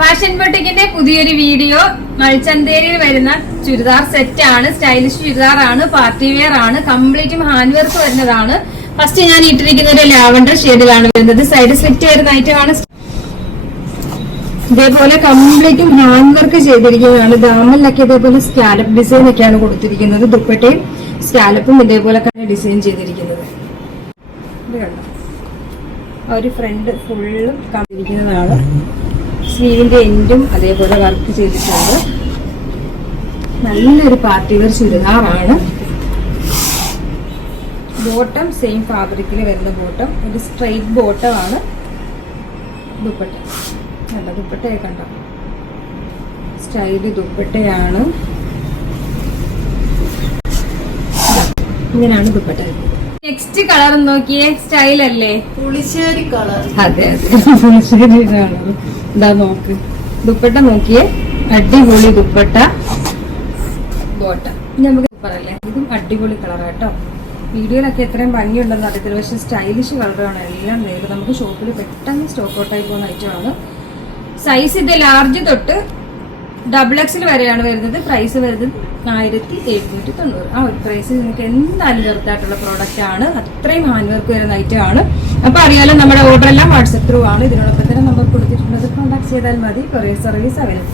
Fashion ബൊട്ടിക്കിന്റെ പുതിയൊരു video. മൾച്ചന്തേരിയിൽ വരുന്ന churidar set ആണ്. സ്റ്റൈലിഷ് ചുരിദാർ ആണ്, പാർട്ടി വെയർ ആണ്, കംപ്ലീറ്റും ഹാൻഡ് വർക്ക് വരുന്നതാണ്. ഫസ്റ്റ് ഞാൻ ഇട്ടിരിക്കുന്ന ഒരു ലാവൻഡർ ഷെയ്ഡിലാണ് വരുന്നത്. സൈഡ് സ്ലിറ്റ് വരുന്ന ഐറ്റമാണ്. ഇതേപോലെ കംപ്ലീറ്റും ഹാൻഡ് വർക്ക് ചെയ്തിരിക്കുന്നതാണ്. ദാമനിലൊക്കെ ഇതേപോലെ സ്കാലപ്പ് ഡിസൈൻ ഒക്കെയാണ് കൊടുത്തിരിക്കുന്നത്. ദുപ്പട്ടയും സ്കാലപ്പും ഇതേപോലെ ഡിസൈൻ ചെയ്തിരിക്കുന്നത്. ഇത് കണ്ടോ, ഒരു ഫ്രണ്ട് ഫുള്ളും കണ്ടിരിക്കുന്നതാണ്. സ്ലീവിന്റെ എൻഡും അതേപോലെ വർക്ക് ചെയ്തിട്ടുണ്ട്. നല്ലൊരു പാർട്ടി വെയർ ചുരിദാറാണ്. ബോട്ടം സെയിം ഫാബ്രിക്കിൽ വരുന്ന ബോട്ടം, ഒരു സ്ട്രെയിറ്റ് ബോട്ടം ആണ്. ദുപ്പട്ട കണ്ട, ദുപ്പട്ടയൊക്കെ കണ്ടോ, സ്റ്റൈല് ദുപ്പട്ടയാണ്. ഇങ്ങനെയാണ് ദുപ്പട്ട. നെക്സ്റ്റ് കളർ നോക്കിയേ, സ്റ്റൈൽ അല്ലേ, പുളിശ്ശേരി കളർ. അതെ അതെ, പുളിശ്ശേരി കളർ. ഇതാ നോക്ക്, ദുപ്പട്ട നോക്കിയേ, അടിപൊളി ദുപ്പട്ട, ബോട്ടം. നമുക്ക് പറയല്ലേ, ഇതും അടിപൊളി കളറാട്ടോ. വീഡിയോയിലൊക്കെ എത്രയും ഭംഗിയുണ്ടെന്ന് അറിയത്തില്ല, പക്ഷെ സ്റ്റൈലിഷ് കളറാണ് എല്ലാം നേരിട്ട്. നമുക്ക് ഷോപ്പിൽ പെട്ടെന്ന് സ്റ്റോക്ക് ഔട്ടായി പോകുന്ന ഐറ്റമാണ്. സൈസ് ഇത് ലാർജ് തൊട്ട് XXL വരെയാണ് വരുന്നത്. പ്രൈസ് വരുന്നത് 1790. ആ ഒരു പ്രൈസ് നിങ്ങൾക്ക് എന്തായാലും ചെറുതായിട്ടുള്ള പ്രോഡക്റ്റ് ആണ്. അത്രയും ഹാൻഡ് വർക്ക് വരുന്ന ഐറ്റം ആണ്. അപ്പൊ അറിയാലോ, നമ്മുടെ ഓർഡർ എല്ലാം വാട്സപ്പ് ത്രൂ ആണ്. ഇതിനോടൊപ്പം തന്നെ നമ്മൾ കൊടുത്തിട്ടുള്ളത് കോൺടാക്ട് ചെയ്താൽ മതി. Courier service available.